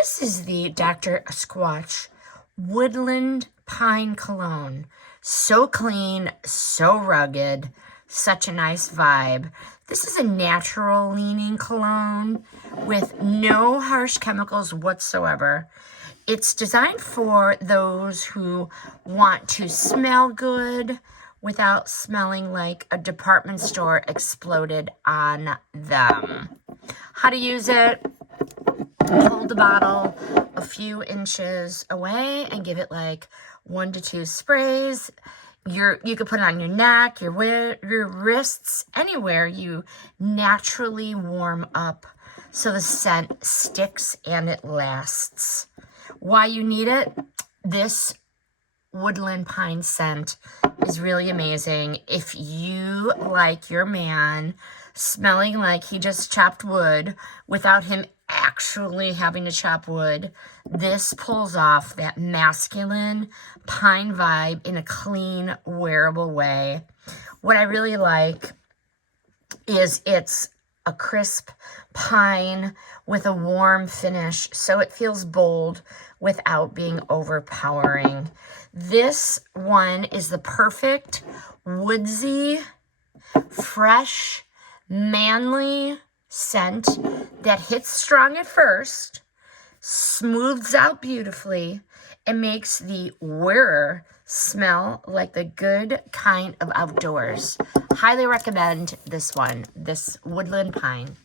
This is the Dr. Squatch Woodland Pine Cologne. So clean, so rugged, such a nice vibe. This is a natural leaning cologne with no harsh chemicals whatsoever. It's designed for those who want to smell good without smelling like a department store exploded on them. How to use it? Hold the bottle a few inches away and give it like 1 to 2 sprays. You could put it on your neck, your wrists, anywhere you naturally warm up so the scent sticks and it lasts. Why you need it? This woodland pine scent is really amazing. If you like your man smelling like he just chopped wood without him actually having to chop wood, this pulls off that masculine pine vibe in a clean, wearable way. What I really like is it's a crisp pine with a warm finish, so it feels bold without being overpowering. This one is the perfect woodsy, fresh, manly scent that hits strong at first, smooths out beautifully, and makes the wearer smell like the good kind of outdoors. Highly recommend this one, this Woodland Pine.